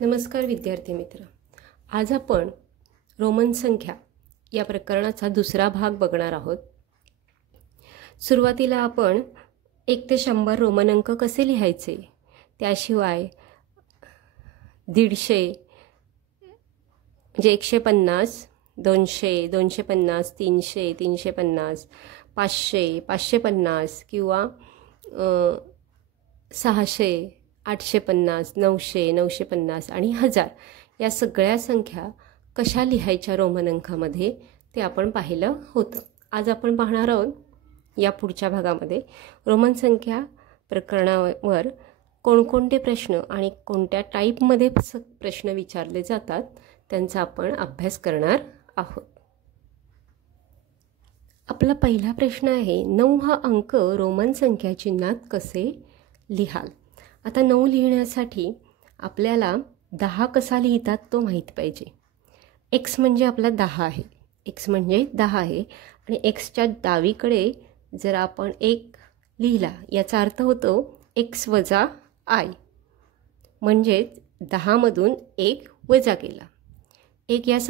नमस्कार विद्यार्थी मित्र. आज आपण रोमन संख्या या प्रकरणाचा दुसरा भाग बघणार आहोत. सुरुवातीला आपण 1 ते 100 रोमन अंक कसे लिहायचे, त्याशिवाय 150 म्हणजे 150, 200, 250, 300, 350, 500, 550 किंवा 600, 850, 900, 950 आणि 1000 या सगळ्या संख्या कशा लिहायच्या रोमन अंकामध्ये ते आपण पाहिलं होतं. आज आपण पाहणार आहोत या पुढच्या भागामध्ये रोमन संख्या प्रकरणावर कोणकोणते प्रश्न आणि कोणत्या टाईपमध्ये प्रश्न विचारले जातात त्यांचा आपण अभ्यास करणार आहोत. आपला पहिला प्रश्न आहे, 9 हा अंक रोमन संख्या चिन्हात कसे लिहाल? आता 9 लिहिण्यासाठी आपल्याला 10 कसा लिहितात तो माहीत पाहिजे. एक्स म्हणजे आपला 10 आहे, एक्स म्हणजे 10 आहे आणि एक्सच्या डावीकडे जर आपण 1 लिहिला याचा अर्थ होतो एक्स वजा आय, म्हणजेच 10मधून 1 वजा केला. 1 या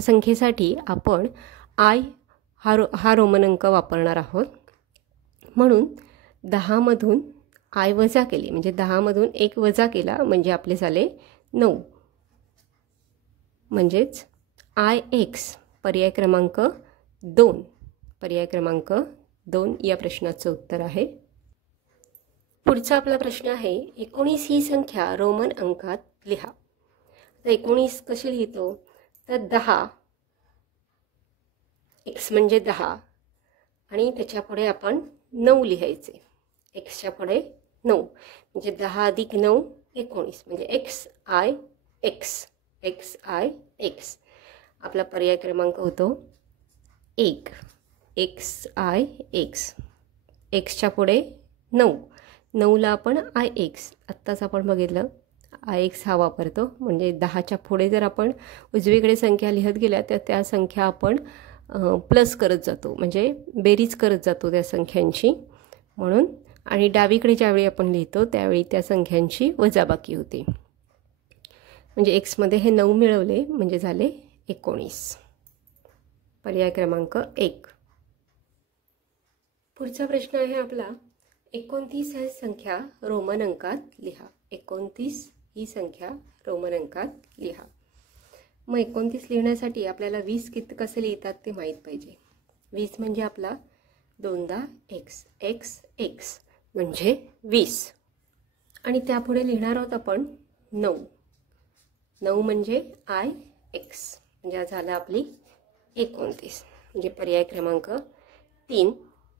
संख्येसाठी आपण आय हा रोमन अंक वापरणार आहोत, म्हणून 10मधून आय वजा केले म्हणजे 10मधून 1 वजा केला म्हणजे आपले झाले 9, म्हणजेच आय एक्स पर्याय क्रमांक 2. पर्याय क्रमांक 2 या प्रश्नाचं उत्तर आहे. पुढचा आपला प्रश्न आहे, 19 ही संख्या रोमन अंकात लिहा. तर 19 कशी लिहितो, तर 10 एक्स म्हणजे 10 आणि त्याच्यापुढे आपण 9 लिहायचे. एक्सच्या पुढे 9 म्हणजे 10 अधिक 9 19 म्हणजे X I x, X I x. आपला पर्याय क्रमांक होतो 1, एक्स आय एक्स. एक्सच्या पुढे 9, 9ला आपण आय एक्स, आत्ताच आपण बघितलं आय एक्स हा वापरतो. म्हणजे 10च्या पुढे जर आपण उजवीकडे संख्या लिहत गेल्या तर त्या संख्या आपण प्लस करत जातो, म्हणजे बेरीज करत जातो त्या संख्यांची, म्हणून. आणि डावीकडे ज्यावेळी आपण लिहितो त्यावेळी त्या संख्यांची वजाबाकी होते. म्हणजे एक्समध्ये हे 9 मिळवले म्हणजे झाले 19. पर्याय क्रमांक 1. पुढचा प्रश्न आहे आपला, 29 ही संख्या रोमन अंकात लिहा. 29 ही संख्या रोमन अंकात लिहा. मग 29 लिहिण्यासाठी आपल्याला 20 कसे लिहितात ते माहीत पाहिजे. 20 म्हणजे आपला 2दा एक्स, एक्स एक्स म्हणजे 20 आणि त्यापुढे लिहिणार आहोत आपण 9. 9 म्हणजे आय एक्स म्हणजे झालं आपली 29. म्हणजे पर्याय क्रमांक 3,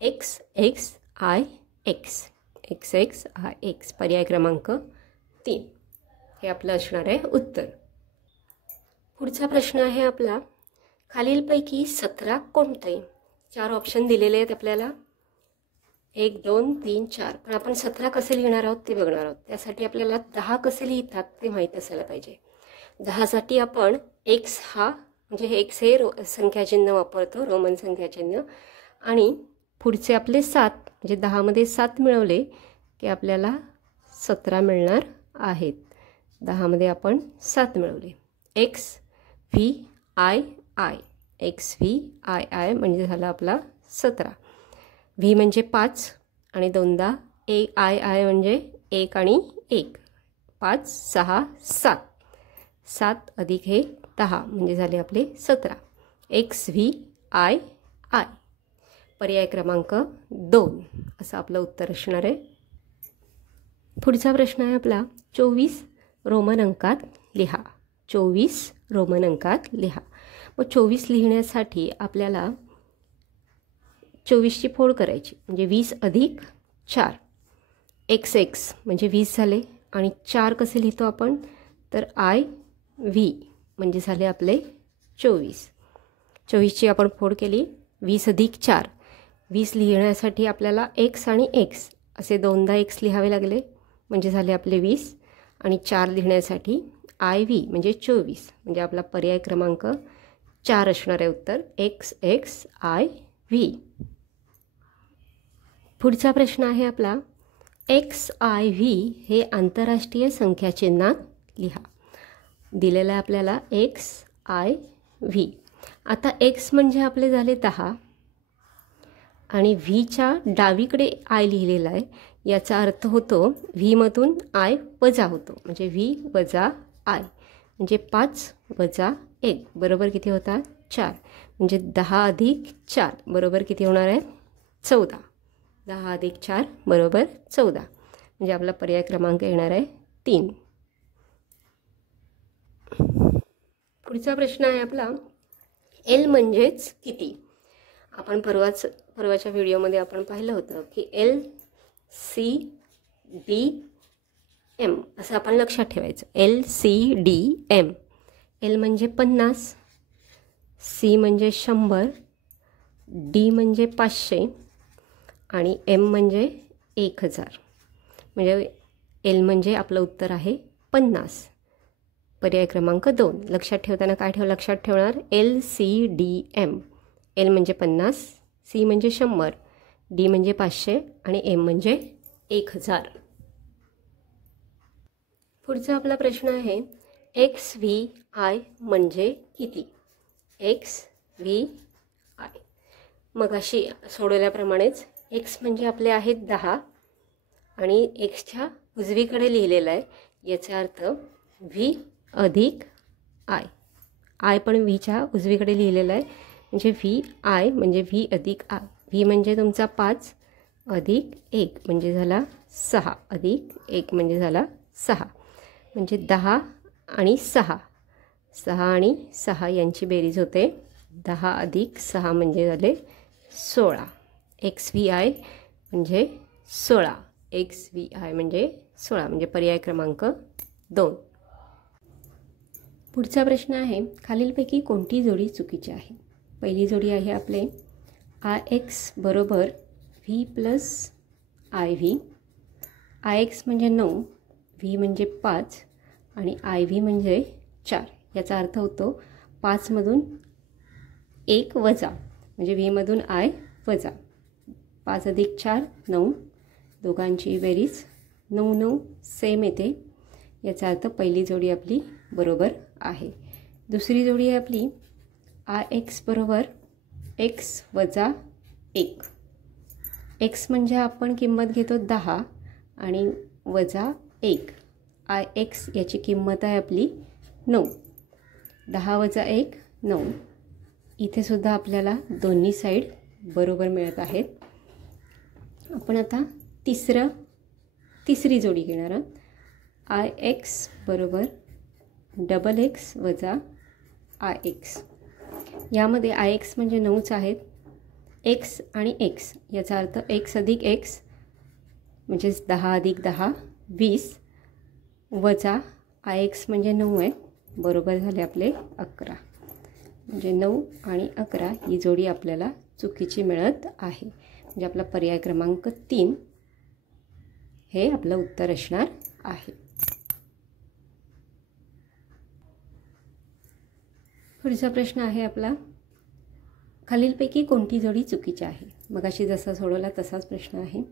x X I x, x X I x. पर्याय क्रमांक 3 हे आपलं असणार आहे उत्तर. पुढचा प्रश्न आहे आपला, खालीलपैकी 17 कोणते? 4 ऑप्शन दिलेले आहेत आपल्याला, 1, 2, 3, 4. पण आपण 17 कसे लिहिणार आहोत ते बघणार आहोत. त्यासाठी आपल्याला 10 कसे लिहितात ते माहीत असायला पाहिजे. 10साठी आपण एक्स हा म्हणजे एक्स हे संख्याचिन्ह वापरतो, रोमन संख्याचिन्ह. आणि पुढचे आपले 7 म्हणजे 10मध्ये 7 मिळवले की आपल्याला 17 मिळणार आहेत. 10मध्ये आपण 7 मिळवले. X V I I, x V I I म्हणजे झाला आपला 17. व्ही म्हणजे 5 आणि 2दा आय आय म्हणजे 1 आणि 1, 5, 6, 7. 7 अधिक हे 10 म्हणजे झाले आपले 17. X V I I. पर्याय क्रमांक 2 असं आपलं उत्तर असणार आहे. पुढचा प्रश्न आहे आपला, 24 रोमन अंकात लिहा. 24 रोमन अंकात लिहा. मग 24 लिहिण्यासाठी आपल्याला 24ची फोड करायची म्हणजे 20 अधिक 4, एक्स एक्स म्हणजे 20 झाले. आणि 4 कसे लिहितो आपण, तर आय व्ही म्हणजे झाले आपले 24. 24ची आपण फोड केली, 20 अधिक 4. 20 लिहिण्यासाठी आपल्याला एक्स आणि एक्स असे 2दा एक्स लिहावे लागले म्हणजे झाले आपले 20. आणि 4 लिहिण्यासाठी आय व्ही म्हणजे 24 म्हणजे आपला पर्याय क्रमांक 4 असणार आहे उत्तर, एक्स एक्स आय व्ही. पुढचा प्रश्न आहे आपला, XIV हे आंतरराष्ट्रीय संख्याचिन्हात लिहा. दिलेला आहे आपल्याला एक्स आय व्ही. आता एक्स म्हणजे आपले झाले 10 आणि व्हीच्या डावीकडे आय लिहिलेला आहे. याचा अर्थ होतो व्हीमधून आय वजा होतो, म्हणजे व्ही वजा आय म्हणजे 5 वजा 1 बरोबर किती होतात 4. म्हणजे 10 अधिक 4 बरोबर किती होणार आहे 14. 10 अधिक 4 बरोबर 14. म्हणजे आपला पर्याय क्रमांक येणार आहे 3. पुढचा प्रश्न आहे आपला एल म्हणजेच किती. आपण परवाच्या व्हिडिओमध्ये आपण पाहिलं होतं की एल सी डी एम असं आपण लक्षात ठेवायचं. L C D M. L म्हणजे 50, सी म्हणजे 100, डी म्हणजे 500 आणि एम म्हणजे 1000. म्हणजे एल म्हणजे आपलं उत्तर आहे 50. पर्याय क्रमांक 2. लक्षात ठेवताना काय लक्षात ठेवणार L C D M. L म्हणजे 50, सी म्हणजे 100, डी म्हणजे 500 आणि एम म्हणजे 1000. पुढचा आपला प्रश्न आहे एक्स व्ही आय म्हणजे किती. एक्स व्ही आय मगाशी सोडवल्याप्रमाणेच एक्स म्हणजे आपले आहेत 10 आणि एक्सच्या उजवीकडे लिहिलेलं आहे. याचा अर्थ व्ही अधिक आय. आय पण व्हीच्या उजवीकडे लिहिलेला आहे म्हणजे व्ही आय म्हणजे व्ही अधिक आय. व्ही म्हणजे तुमचा 5 अधिक 1 म्हणजे झाला 6 अधिक 1 म्हणजे झाला 6 म्हणजे 10 आणि 6. 6 आणि 6 यांची बेरीज होते 10 अधिक 6 म्हणजे झाले 16. एक्स व्ही आय म्हणजे 16. एक्स व्ही आय म्हणजे 16 म्हणजे पर्याय क्रमांक 2. पुढचा प्रश्न आहे खालीलपैकी कोणती जोडी चुकीची आहे. पहिली जोडी आहे आपले आय एक्स बरोबर V plus I V. I x म्हणजे 9, व्ही म्हणजे 5 आणि आय व्ही म्हणजे 4. याचा अर्थ होतो 5मधून 1 वजा म्हणजे व्हीमधून आय वजा. 5 अधिक 4 9. दोघांची बेरीज 9 9 सेम येते. याचा अर्थ पहिली जोडी आपली बरोबर आहे. दुसरी जोडी आहे आपली आय एक्स बरोबर एक्स वजा 1. एक्स म्हणजे आपण किंमत घेतो 10 आणि वजा 1. आय एक्स याची किंमत आहे आपली 9. 10 वजा 1 9. इथे सुद्धा आपल्याला दोन्ही साईड बरोबर मिळत आहेत. आपण आता तिसरी जोडी घेणार आहोत. आय एक्स बरोबर डबल एक्स वजा आय एक्स. यामध्ये आय एक्स म्हणजे 9च आहेत. एक्स आणि एक्स याचा अर्थ एक्स अधिक एक्स म्हणजेच 10 अधिक 10 20 वजा आय एक्स म्हणजे 9 आहे बरोबर झाले आपले 11. म्हणजे 9 आणि 11 ही जोडी आपल्याला चुकीची मिळत आहे. म्हणजे आपला पर्याय क्रमांक 3 हे आपलं उत्तर असणार आहे. पुढचा प्रश्न आहे आपला खालीलपैकी कोणती जोडी चुकीची आहे. मगाशी जसा सोडवला तसाच प्रश्न आहे.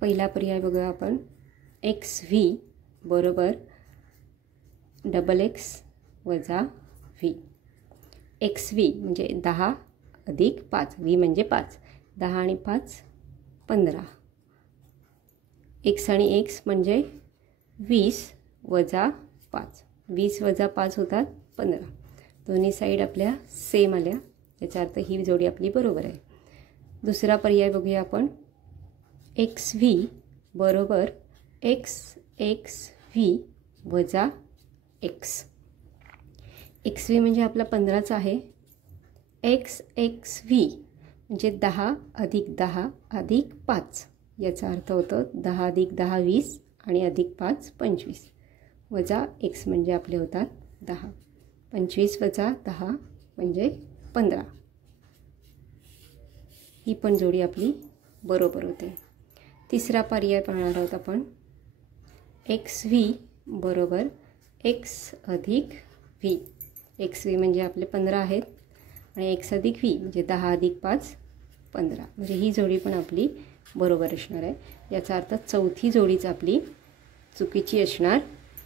पहिला पर्याय बघूया आपण एक्स व्ही बरोबर डबल एक्स वजा व्ही. एक्स व्ही म्हणजे 10 अधिक 5. व्ही म्हणजे 5. 10 आणि 5 15. एक्स आणि एक्स म्हणजे 20 वजा 5. 20 वजा 5 होतात 15. दोन्ही साईड आपल्या सेम आल्या. याचा अर्थ ही जोडी आपली बरोबर आहे. दुसरा पर्याय बघूया आपण एक्स व्ही बरोबर एक्स एक्स व्ही वजा एक्स. एक्स व्ही म्हणजे आपला 15चा आहे. एक्स एक्स व्ही म्हणजे 10 अधिक 10 अधिक 5. याचा अर्थ होतो 10 अधिक 10 20 आणि अधिक 5 25 वजा एक्स म्हणजे आपले होतात 10. 25 वजा 10 म्हणजे 15. ही पण जोडी आपली बरोबर होते. तिसरा पर्याय पाहणार आहोत आपण एक्स व्ही बरोबर एक्स अधिक व्ही. एक्स व्ही म्हणजे आपले 15 आहेत आणि एक्स अधिक व्ही म्हणजे 10 अधिक 5 15. म्हणजे ही जोडी पण आपली बरोबर असणार आहे. याचा अर्थ चौथी जोडीच आपली चुकीची असणार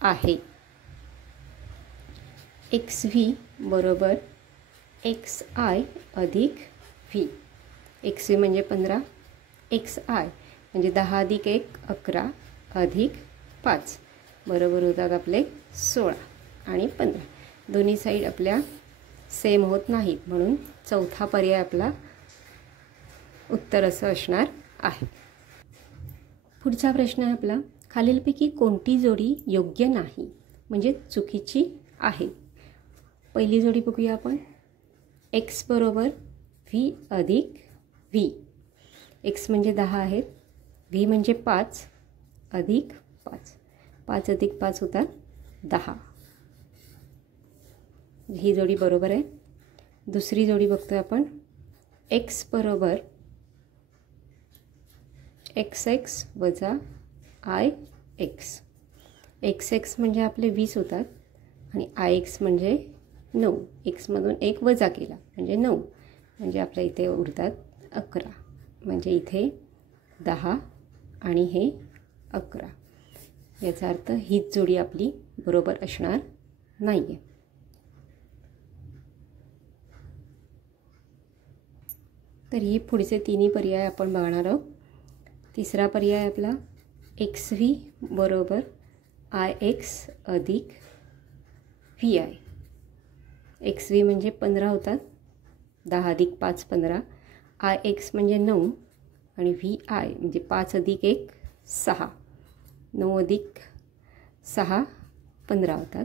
आहे. एक्स व्ही बरोबर एक्स आय अधिक व्ही. एक्स व्ही म्हणजे 15, एक्स आय म्हणजे 10 अधिक 1 11 अधिक 5 बरोबर होतात आपले 16 आणि 15. दोन्ही साईड आपल्या सेम होत नाहीत म्हणून चौथा पर्याय आपला उत्तर असं असणार आहे. पुढचा प्रश्न आहे आपला, खालीलपैकी कोणती जोडी योग्य नाही म्हणजे चुकीची आहे. पहिली जोडी बघूया आपण. एक्स बरोबर व्ही अधिक व्ही. एक्स म्हणजे 10 आहेत, व्ही म्हणजे 5 अधिक 5. 5 अधिक 5 होतात 10. ही जोडी बरोबर आहे. दुसरी जोडी बघतोय आपण. एक्स बरोबर एक्स एक्स वजा आय एक्स. एक्स एक्स म्हणजे आपले 20 होतात आणि आय एक्स म्हणजे 9. एक्समधून 1 वजा केला म्हणजे 9 म्हणजे आपल्या इथे उरतात 11. म्हणजे इथे 10 आणि हे 11. याचा अर्थ हीच जोडी आपली बरोबर असणार नाही आहे. तर ही पुढचे तिन्ही पर्याय आपण बघणार आहोत. तिसरा पर्याय आपला एक्स व्ही बरोबर आय एक्स अधिक व्ही आय. एक्स व्ही म्हणजे 15 होतात, 10 अधिक 5 15. आय एक्स म्हणजे 9 आणि व्ही आय म्हणजे 5 अधिक 1 6. 9 अधिक 6 15 होतात.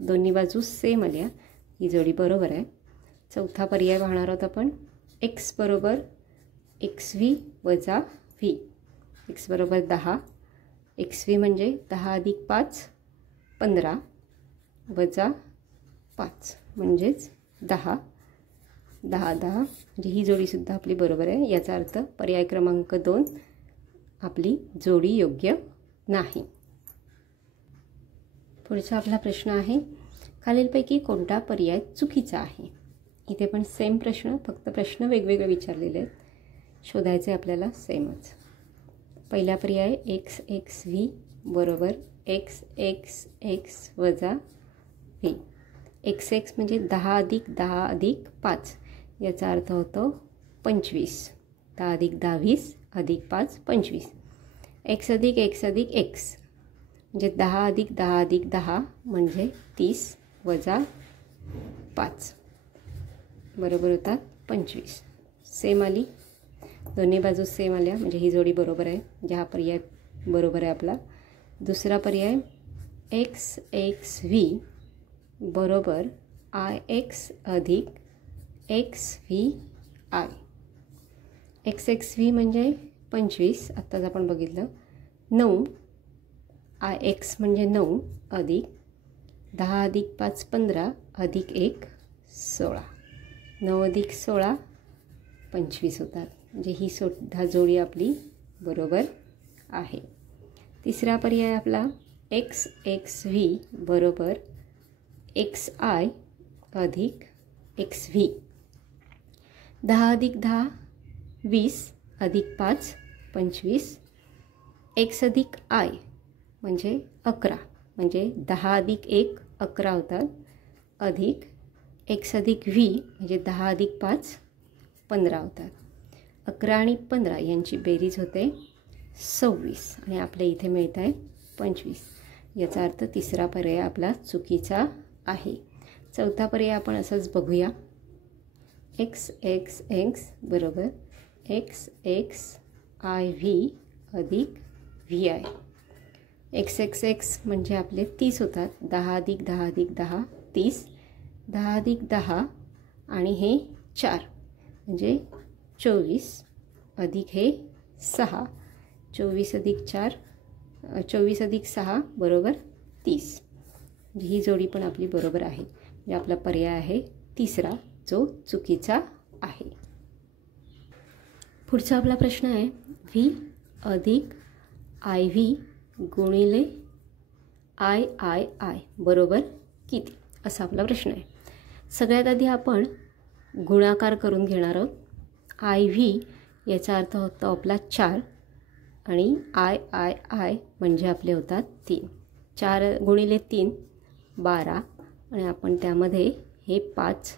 दोन्ही बाजू सेम आल्या, ही जोडी बरोबर आहे. चौथा पर्याय पाहणार आहोत आपण. एक्स बरोबर एक्स व्ही वजा व्ही. एक्स बरोबर 10, एक्स व्ही म्हणजे 10 अधिक 5 15 वजा 5 म्हणजेच 10. 10 10 म्हणजे ही जोडीसुद्धा आपली बरोबर आहे. याचा अर्थ पर्याय क्रमांक 2 आपली जोडी योग्य नाही. पुढचा आपला प्रश्न आहे, खालीलपैकी कोणता पर्याय चुकीचा आहे. इथे पण सेम प्रश्न, फक्त प्रश्न वेगवेगळे विचारलेले आहेत. शोधायचे आपल्याला सेमच. पहिला पर्याय एक्स एक्स व्ही बरोबर एक्स एक्स एक्स वजा व्ही. एक्स एक्स म्हणजे 10 अधिक 10 अधिक 5. याचा अर्थ होतो 25. 10 अधिक 10 20 अधिक 5 25. एक्स अधिक एक्स अधिक एक्स म्हणजे 10 अधिक 10 अधिक 10 म्हणजे 30 वजा 5 बरोबर होतात 25. सेम आली, दोन्ही बाजू सेम आल्या म्हणजे ही जोडी बरोबर आहे. म्हणजे हा पर्याय बरोबर आहे आपला. दुसरा पर्याय एक्स एक्स व्ही बरोबर आय एक्स अधिक x V I. X x V म्हणजे 25, आत्ताच आपण बघितलं. 9 आय एक्स म्हणजे 9 अधिक 10 अधिक 5 15 अधिक 1 16. 9 अधिक 16 25 होतात म्हणजे ही सुद्धा जोडी आपली बरोबर आहे. तिसरा पर्याय आपला एक्स एक्स व्ही बरोबर एक्स आय अधिक एक्स व्ही. 10 अधिक 10 20 अधिक 5 25. एक्स अधिक आय म्हणजे 11 म्हणजे 10 अधिक 1 11 होतात अधिक एक्स अधिक व्ही म्हणजे 10 अधिक 5 15 होतात. 11 आणि 15 यांची बेरीज होते 26 आणि आपल्या इथे मिळत आहे 25. याचा अर्थ तिसरा पर्याय आपला चुकीचा आहे. चौथा पर्याय आपण असंच बघूया. एक्स एक्स एक्स बरोबर एक्स एक्स आय व्ही अधिक V I. X x x म्हणजे आपले 30 होतात. 10 अधिक 10 अधिक 10 30. 10 अधिक 10 आणि हे 4 म्हणजे 24 अधिक हे 6. 24 अधिक 4 24 अधिक 6 बरोबर 30. म्हणजे ही जोडी पण आपली बरोबर आहे. म्हणजे आपला पर्याय आहे तिसरा जो चुकीचा आहे. पुढचा आपला प्रश्न आहे व्ही अधिक आय व्ही गुणिले आय आय आय बरोबर किती, असा आपला प्रश्न आहे. सगळ्यात आधी आपण गुणाकार करून घेणार आहोत. आय व्ही याचा अर्थ होतो आपला 4 आणि आय आय आय म्हणजे आपले होतात 3. 4 गुणिले 3 12 आणि आपण त्यामध्ये हे 5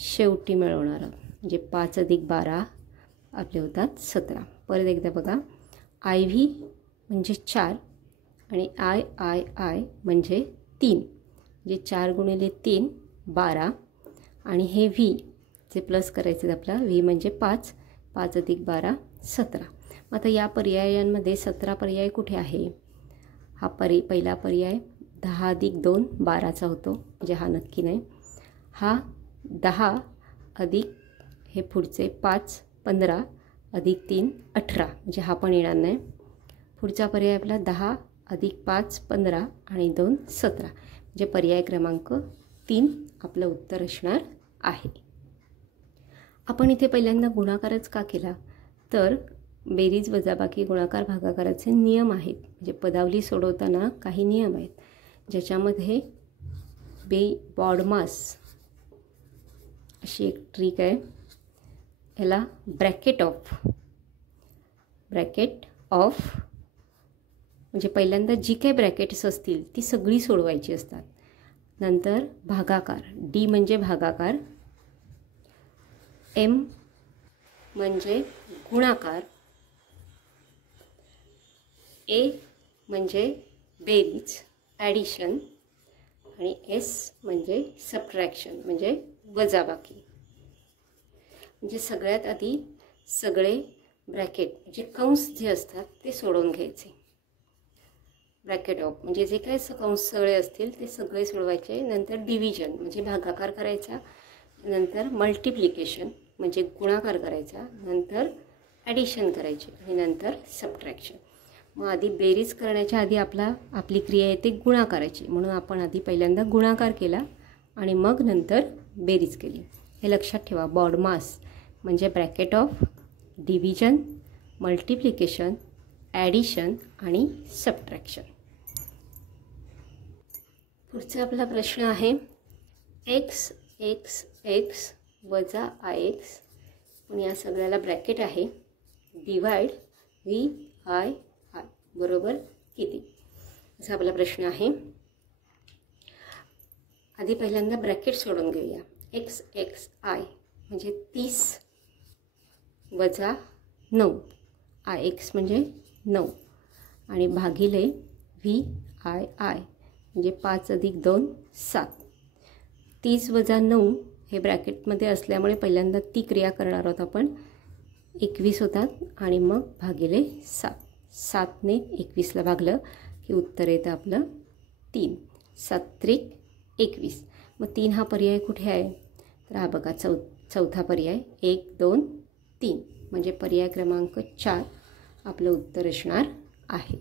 शेवटी मिळवणार आहोत. म्हणजे 5 अधिक 12 आपले होतात 17. परत एकदा बघा, आय व्ही म्हणजे 4 आणि आय आय आय म्हणजे 3. म्हणजे 4 गुणिले 3 12 आणि हे व्ही जे प्लस करायचे आपला व्ही म्हणजे 5. 5 अधिक 12 17. आता या पर्यायांमध्ये 17 पर्याय कुठे आहे? हा पहिला पर्याय 10 अधिक 2 12चा होतो, म्हणजे हा नक्की नाही. हा 10 अधिक हे पुढचे 5 15 अधिक 3 18, म्हणजे हा पण येणार नाही. पुढचा पर्याय आपला 10 अधिक 5 15 आणि 2 17, म्हणजे पर्याय क्रमांक 3 आपलं उत्तर असणार आहे. आपण इथे पहिल्यांदा गुणाकारच का केला? तर बेरीज वजाबाकी गुणाकार भागाकाराचे नियम आहेत. म्हणजे पदावली सोडवताना काही नियम आहेत, ज्याच्यामध्ये बॉडमास अशी एक ट्रिक आहे. याला ब्रॅकेट ऑफ म्हणजे पहिल्यांदा जी काही ब्रॅकेट्स असतील ती सगळी सोडवायची असतात. नंतर भागाकार, डी म्हणजे भागाकार, एम म्हणजे गुणाकार, ए म्हणजे बेरीज ॲडिशन आणि एस म्हणजे सबट्रॅक्शन म्हणजे वजाबाकी. म्हणजे सगळ्यात आधी सगळे ब्रॅकेट म्हणजे कंस जे असतात ते सोडवून घ्यायचे. ब्रॅकेट ऑफ म्हणजे जे काही कंस सगळे असतील ते सगळे सोडवायचे. नंतर डिव्हिजन म्हणजे भागाकार करायचा. नंतर मल्टिप्लिकेशन म्हणजे गुणाकार करायचा. नंतर ॲडिशन करायची आणि नंतर सबट्रॅक्शन. मग आधी बेरीज करण्याच्या आधी आपली क्रिया येते गुणाकाराची, म्हणून आपण आधी पहिल्यांदा गुणाकार केला आणि मग नंतर बेरीज केली. हे लक्षात ठेवा. बॉडमास म्हणजे bracket of, division, multiplication, addition आणि सबट्रॅक्शन. पुढचा आपला प्रश्न आहे एक्स एक्स एक्स वजा आय एक्स, पण या सगळ्याला ब्रॅकेट आहे, डिवाइड व्ही आय आय बरोबर किती, असा आपला प्रश्न आहे. आधी पहिल्यांदा ब्रॅकेट सोडून घेऊया. एक्स एक्स आय म्हणजे 30 वजा 9, आय एक्स म्हणजे 9 आणि भागिले व्ही आय आय म्हणजे 5 अधिक 2 7. 30 वजा 9 हे ब्रॅकेटमध्ये असल्यामुळे पहिल्यांदा ती क्रिया करणार आहोत आपण. 21 होतात आणि मग भागिले 7. 7ने 21ला भागलं की उत्तर येतं आपलं 3. 7 त्रिक 21. मग 3 हा पर्याय कुठे आहे? तर हा बघा चौथा पर्याय 1 2 3, म्हणजे पर्याय क्रमांक 4 आपलं उत्तर असणार आहे.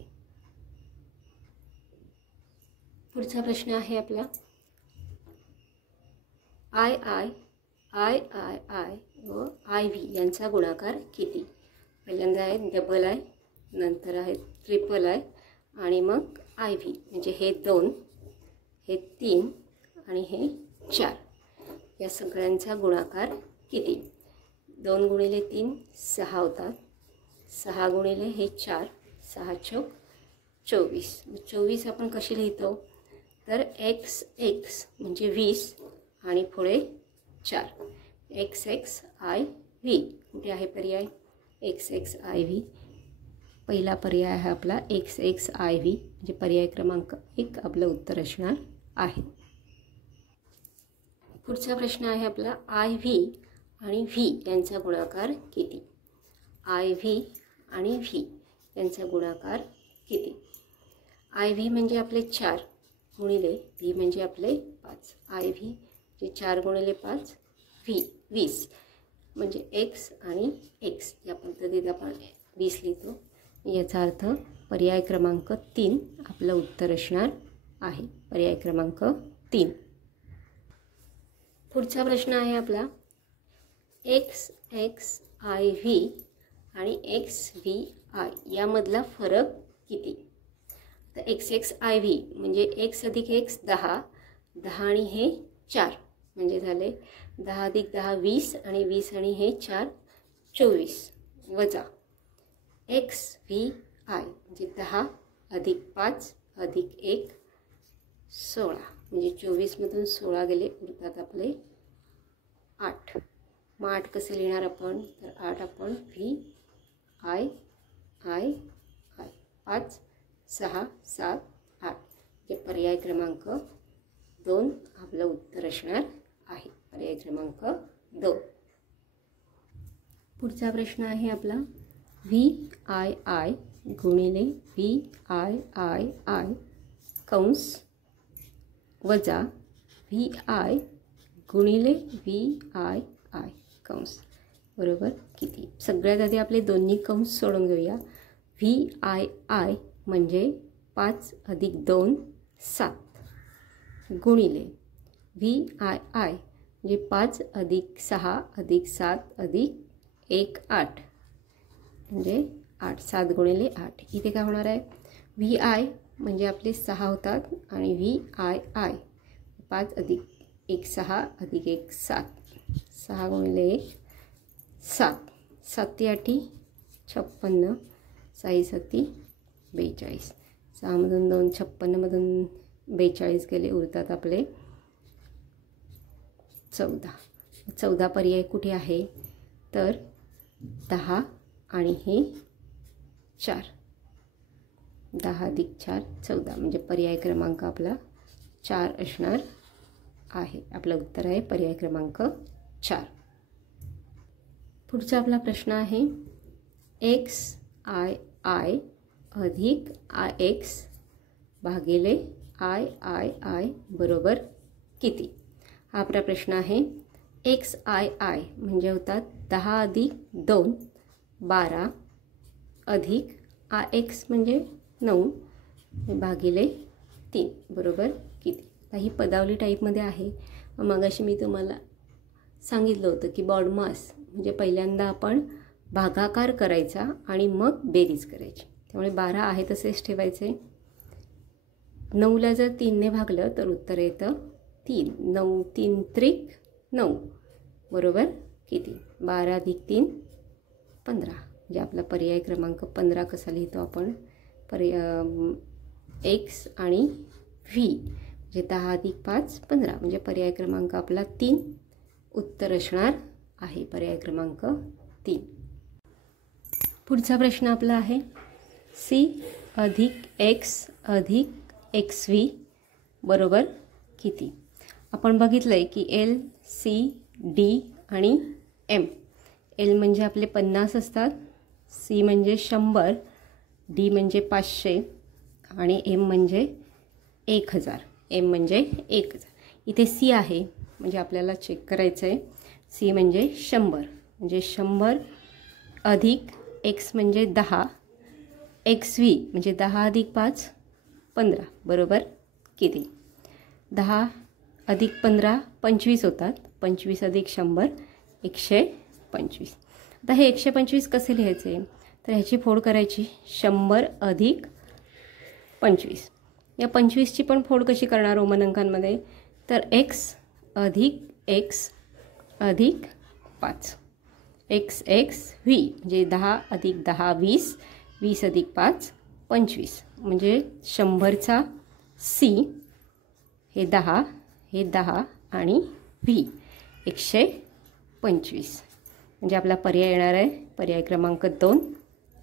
पुढचा प्रश्न आहे आपला I I I I I व आय व्ही यांचा गुणाकार किती. पहिल्यांदा आहे डबल आय, नंतर आहे ट्रिपल आय आणि मग आय व्ही म्हणजे हे 2 हे 3 आणि हे 4. या सगळ्यांचा गुणाकार किती. 2 गुणिले 3 6 होतात. 6 गुणिले हे 4 6 चौक 24. 24 आपण कशी लिहितो? तर एक्स एक्स म्हणजे 20 आणि पुढे 4. एक्स एक्स आय व्ही कुठे आहे पर्याय? X X I V. पहिला पर्याय आहे आपला एक्स एक्स आय व्ही, म्हणजे पर्याय क्रमांक 1 आपलं उत्तर असणार आहे. पुढचा प्रश्न आहे आपला आय व्ही आणि व्ही यांचा गुणाकार किती. आय व्ही आणि व्ही यांचा गुणाकार किती. आय व्ही म्हणजे आपले 4 गुणिले व्ही म्हणजे आपले 5. आय व्ही म्हणजे 4 गुणिले 5 व्ही 20, म्हणजे एक्स आणि एक्स या पद्धतीत आपण 20 लिहितो. याचा अर्थ पर्याय क्रमांक 3 आपलं उत्तर असणार आहे. पर्याय क्रमांक 3. पुढचा प्रश्न आहे आपला एक्स एक्स आय व्ही आणि एक्स व्ही आय यामधला फरक किती. तर एक्स एक्स आय व्ही म्हणजे एक्स अधिक एक्स 10 10 आणि हे 4 म्हणजे झाले 10 अधिक 10 20 आणि 20 आणि हे 4 24 वजा एक्स व्ही आय म्हणजे 10 अधिक 5 अधिक 1 16 म्हणजे 24मधून 16 गेले, उरतात आपले 8. मग 8 कसे लिहिणार आपण? तर 8 आपण व्ही आय आय आय 5 6 7 8 जे पर्याय क्रमांक 2 आपलं उत्तर असणार आहे. पर्याय क्रमांक 2. पुढचा प्रश्न आहे आपला व्ही आय आय गुणिले व्ही आय आय आय कंस वजा व्ही आय गुणिले व्ही आय आय कंस बरोबर किती? सगळ्यात आधी आपले दोन्ही कंस सोडून घेऊया. व्ही आय आय म्हणजे 5 + 2 7 गुणिले व्ही आय आय म्हणजे 5 + 6 + 7 + 1 8 म्हणजे 8. 7 गुणिले 8. इथे काय होणार आहे? व्ही आय म्हणजे आपले 6 होतात आणि व्ही आय आय 5 + 1 6 + 1 7. 6 गुणिले 1 7. 7 8 56. 6 7 42. 6मधून 2 56मधून 42 गेले, उरतात आपले 14. 14 पर्याय कुठे आहे? तर 10 आणि हे 4. 10 + 4 14 म्हणजे पर्याय क्रमांक आपला 4 असणार आहे. आपलं उत्तर आहे पर्याय क्रमांक 4. पुढचा आपला प्रश्न आहे एक्स आय आय अधिक आय एक्स भागिले आय आय आय बरोबर किती? हा आपला प्रश्न आहे. एक्स आय आय म्हणजे होतात 10 + 2 12 अधिक आय एक्स म्हणजे 9 भागिले 3 बरोबर किती? आता ही पदावली टाईपमध्ये आहे. मगाशी मी तुम्हाला सांगितलं होतं की बॉडमास म्हणजे पहिल्यांदा आपण भागाकार करायचा आणि मग बेरीज करायची. त्यामुळे 12 आहे तसेच ठेवायचे. 9ला जर 3ने भागलं तर उत्तर येतं 3. 9 3 त्रिक 9 बरोबर किती? 12 + 3 15 म्हणजे आपला पर्याय क्रमांक 15 कसा लिहितो आपण? एक्स आणि व्ही म्हणजे 10 + 5 15 म्हणजे पर्याय क्रमांक आपला 3 उत्तर असणार आहे. पर्याय क्रमांक 3. पुढचा प्रश्न आपला आहे सी अधिक एक्स अधिक एक्स व्ही बरोबर किती? आपण बघितलं आहे की एल सी डी आणि एम. एल म्हणजे आपले 50 असतात, सी म्हणजे 100, डी म्हणजे 500 आणि एम म्हणजे 1000. एम म्हणजे 1000. इथे सी आहे म्हणजे आपल्याला चेक करायचं आहे. सी म्हणजे 100 म्हणजे 100 अधिक एक्स म्हणजे 10 एक्स व्ही म्हणजे 10 + 5 15 बरोबर किती? 10 + 15 25 होतात. 25 + 100 125. आता हे 125 कसे लिहायचे? तर ह्याची फोड करायची 100 अधिक 25. या 25ची पण फोड कशी करणार रोमन अंकांमध्ये? तर एक्स अधिक एक्स अधिक 5 एक्स एक्स व्ही म्हणजे 10 अधिक 10 20 20 अधिक 5 25 म्हणजे 100चा सी हे 10 हे 10 आणि व्ही 125 म्हणजे आपला पर्याय येणार आहे पर्याय क्रमांक 2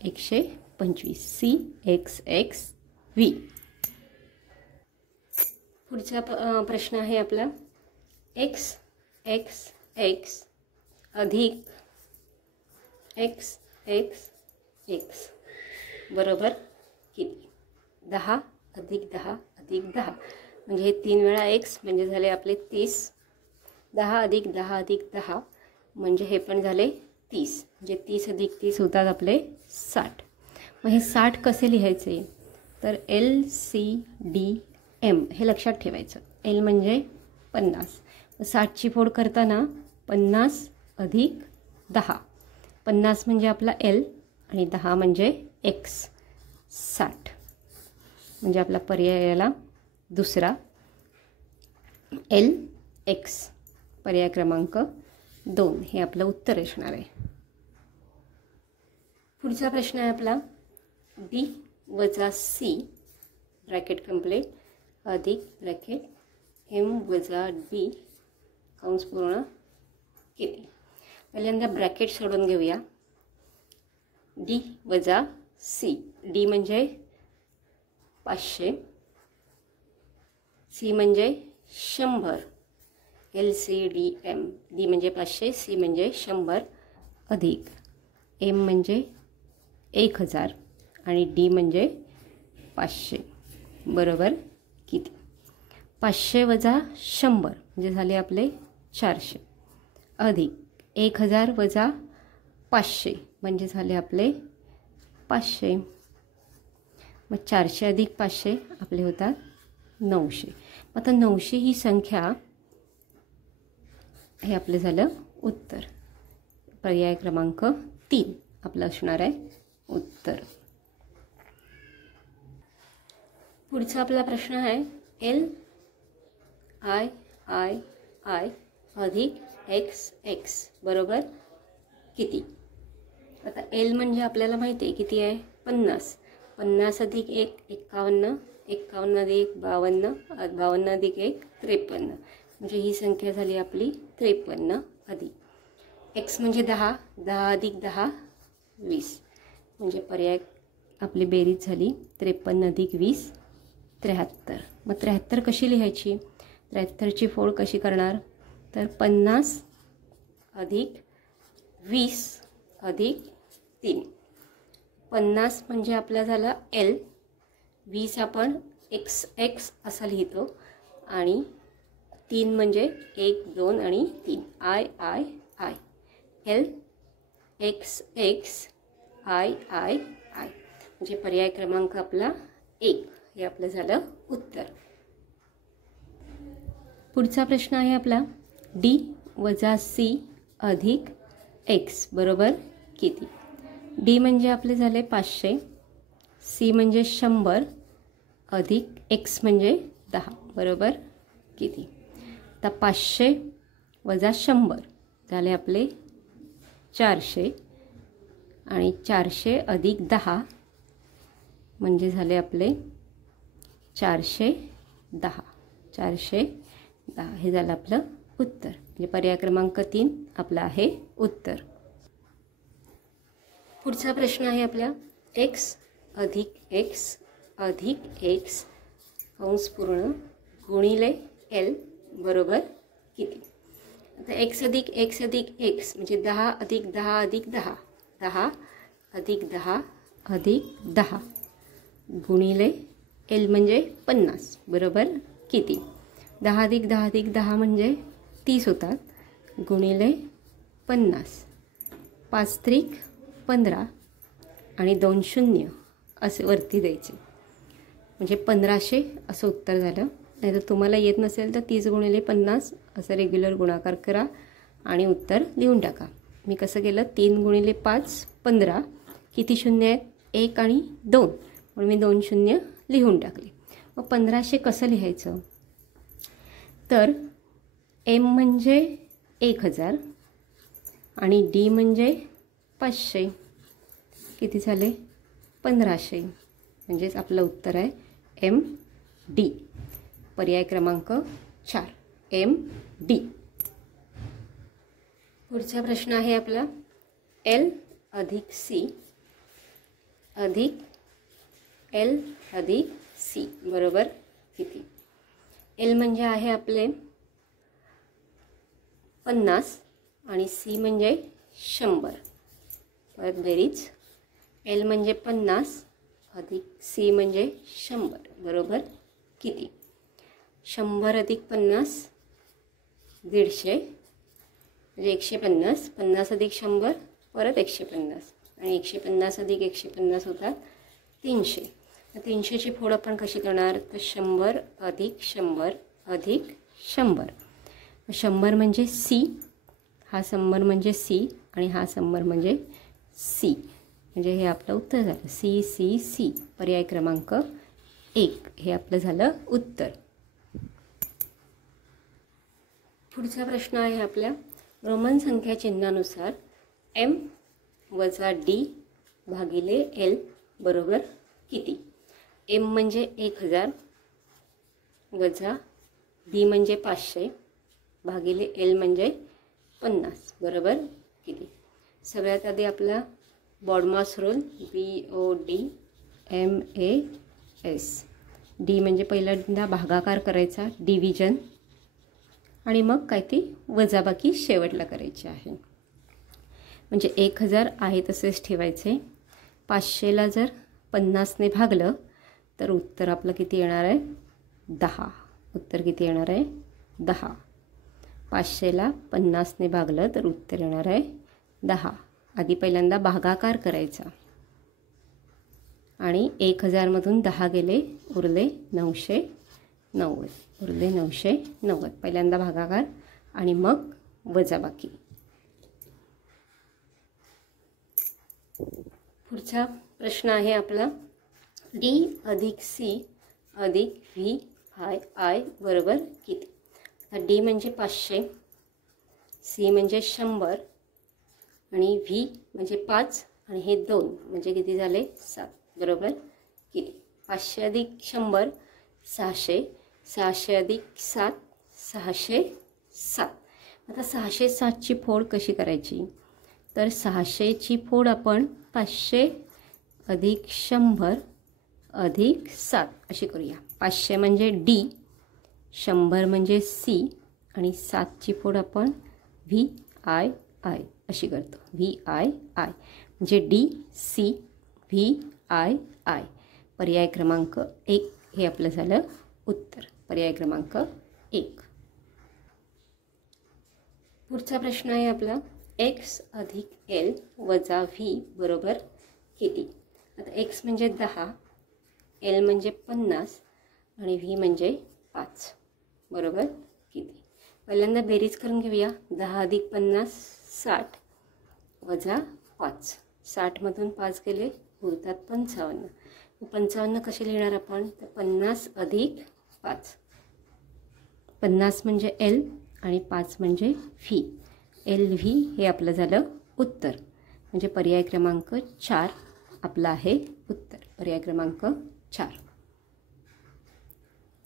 125 सी एक्स एक्स व्ही. पुढचा प्रश्न आहे आपला एक्स एक्स एक्स अधिक एक्स एक्स एक्स बरोबर किती? 10 अधिक 10 अधिक 10 म्हणजे हे 3 वेळा एक्स म्हणजे झाले आपले 30. 10 अधिक 10 अधिक 10 म्हणजे हे पण झाले 30 म्हणजे 30 अधिक 30 होतात आपले 60. मग हे 60 कसे लिहायचे? तर एल सी डी एम हे लक्षात ठेवायचं. एल म्हणजे 50. 60ची फोड करताना 50 अधिक 10 50 म्हणजे आपला एल आणि 10 म्हणजे एक्स 60 म्हणजे आपला पर्याय याला दुसरा एल एक्स पर्याय क्रमांक 2 हे आपलं उत्तर असणार आहे. पुढचा प्रश्न आहे आपला डी वजा सी ब्रॅकेट कंप्लीट अधिक ब्रॅकेट एम वजा डी कंस पूर्ण किती. पहिल्यांदा ब्रॅकेट सोडून घेऊया. डी वजा सी. डी म्हणजे 500, सी म्हणजे 100. LCDM. डी म्हणजे 500, सी म्हणजे 100 अधिक एम म्हणजे 1000 आणि डी म्हणजे 500 बरोबर किती. 500 वजा 100 म्हणजे झाले आपले 400 अधिक 1000 वजा 500 म्हणजे झाले आपले 500. मग 400 अधिक 500 आपले होतात 900. आता 900 ही संख्या हे आपलं झालं उत्तर. पर्याय क्रमांक 3 आपलं असणार आहे उत्तर. पुढचा आपला प्रश्न आहे LIII अधिक XX बरोबर किती. आता एल म्हणजे आपल्याला माहिती आहे किती आहे 50. 50 अधिक 1 51, 51 अधिक 52, 52 अधिक 1 53. म्हणजे ही संख्या झाली आपली 53 अधिक एक्स म्हणजे 10, 10 अधिक 10 20. म्हणजे पर्याय आपली बेरीज झाली 53 अधिक 20 73. मग 73 कशी लिहायची. 73ची फोड कशी करणार तर 50 अधिक 20 अधिक 3. 50 म्हणजे आपला झाला एल, 20 आपण XX असा लिहितो आणि 3 म्हणजे 1 2 आणि 3 I L XX I म्हणजे पर्याय क्रमांक आपला 1 हे आपलं झालं उत्तर. पुढचा प्रश्न आहे आपला डी वजा सी अधिक एक्स बरोबर किती. डी म्हणजे आपले झाले 500, सी म्हणजे 100 अधिक एक्स म्हणजे 10 बरोबर किती. आता 500 वजा 100 झाले आपले 400 आणि 400 अधिक 10 म्हणजे झाले आपले 410. 410 हे झालं आपलं उत्तर. म्हणजे पर्याय क्रमांक 3 आपला आहे उत्तर. पुढचा प्रश्न आहे आपला एक्स अधिक एक्स अधिक एक्स कंस पूर्ण गुणिले एल बरोबर किती. आता एक्स अधिक एक्स अधिक एक्स म्हणजे 10 अधिक 10 अधिक 10, 10 अधिक 10 अधिक 10 गुणिले एल म्हणजे 50 बरोबर किती. 10 अधिक 10 अधिक 10 म्हणजे 30 होतात गुणिले 50. 5 त्रिक 15 आणि 2 शून्य असे वरती द्यायचे म्हणजे 1500 असं उत्तर झालं. नाहीतर तुम्हाला येत नसेल तर 30 गुणिले 50 असं रेग्युलर गुणाकार करा आणि उत्तर लिहून टाका. मी कसं केलं 3 गुणिले 5 15. किती शून्य आहेत 1 आणि 2 म्हणून मी 2 शून्य लिहून टाकले. मग 1500 कसं लिहायचं तर एम म्हणजे 1000 आणि डी म्हणजे 500 किती झाले 1500. म्हणजेच आपलं उत्तर आहे एम डी. पर्याय क्रमांक 4 एम डी. पुढचा प्रश्न आहे आपला एल अधिक सी अधिक एल अधिक सी बरोबर किती. एल म्हणजे आहे आपले 50 आणि सी म्हणजे 100. परत बेरीज एल म्हणजे 50 अधिक सी म्हणजे 100 बरोबर किती. 100 अधिक 50 150 म्हणजे 150. 50 अधिक 100 परत 150 आणि 150 अधिक 150 होतात 300. 300ची फोड आपण कशी करणार तर 100 अधिक 100 अधिक 100. 100 म्हणजे सी, हा 100 म्हणजे सी आणि हा 100 म्हणजे सी. म्हणजे हे आपलं उत्तर झालं सी सी सी. पर्याय क्रमांक 1 हे आपलं झालं उत्तर. पुढचा प्रश्न आहे आपल्या रोमन संख्या चिन्हानुसार एम वजा डी भागिले एल बरोबर किती. एम म्हणजे 1000 वजा डी म्हणजे 500 भागिले एल म्हणजे 50 बरोबर किती? सगळ्यात आधी आपला बॉडमास रूल BODMAS. डी म्हणजे पहिल्यांदा भागाकार करायचा डिव्हिजन आणि मग काय ती वजाबाकी शेवटला करायची आहे. म्हणजे 1000 आहे तसेच ठेवायचे. 500ला जर 50ने भागलं तर उत्तर आपलं किती येणार आहे? 10. उत्तर किती येणार आहे? 10. 500ला 50ने भागलं तर उत्तर येणार आहे 10. आधी पहिल्यांदा भागाकार करायचा आणि 1000मधून 10 गेले उरले 990. उरले 990. पहिल्यांदा भागाकार आणि मग वजाबाकी. पुढचा प्रश्न आहे आपला D अधिक C अधिक VI बरोबर किती? आता D म्हणजे 500, C म्हणजे 100 आणि V म्हणजे 5 आणि हे 2 म्हणजे किती झाले? 7 बरोबर किती? 500 अधिक 100 600, 600 अधिक 7 607. आता 607ची फोड कशी करायची? तर 600ची फोड आपण 500 अधिक 100 अधिक 7 अशी करूया. 500 म्हणजे D, 100 म्हणजे C आणि 7ची फोड आपण VI अशी करतो. VI म्हणजे D C VI. पर्याय क्रमांक 1 हे आपलं झालं उत्तर. पर्याय क्रमांक 1. पुढचा प्रश्न आहे आपला X अधिक L वजा V बरोबर किती? आता X म्हणजे 10, L म्हणजे 50 आणि V म्हणजे 5 बरोबर किती? पहिल्यांदा बेरीज करून घेऊया. 10 अधिक 50 60 वजा 5. 60मधून 5 गेले उरतात 55. 55 कसे लिहिणार आपण? तर 50 अधिक 5. 50 म्हणजे L आणि 5 म्हणजे V. LV हे आपलं झालं उत्तर. म्हणजे पर्याय क्रमांक 4 आपला आहे उत्तर. पर्याय क्रमांक 4.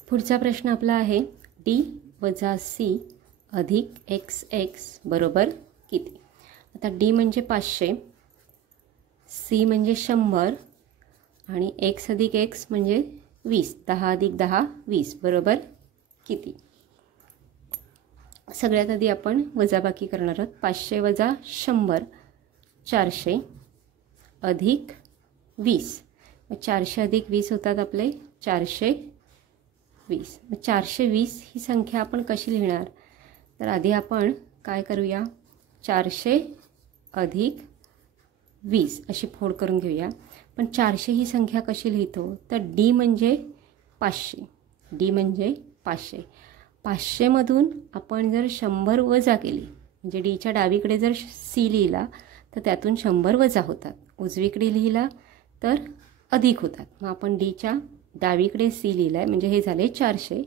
पुढचा प्रश्न आपला आहे D वजा C अधिक XX बरोबर किती? आता D म्हणजे 500, C म्हणजे 100 आणि X अधिक X म्हणजे 20. 10 अधिक 10 20 बरोबर किती? सगळ्यात आधी आपण वजाबाकी करणार आहोत. 500 वजा 100 400 अधिक 20. 400 अधिक 20 होतात आपले 420. 420 ही संख्या आपण कशी लिहिणार? तर आधी आपण काय करूया? 400 अधिक 20 अशी फोड करून घेऊया. पण 400 ही संख्या कशी लिहितो? तर D म्हणजे 500. D म्हणजे 500. 500मधून आपण जर 100 वजा केली म्हणजे Dच्या डावीकडे जर C लिहिला तर त्यातून 100 वजा होतात. उजवीकडे लिहिला तर अधिक होतात. मग आपण Dच्या डावीकडे C लिहिला आहे म्हणजे हे झाले 400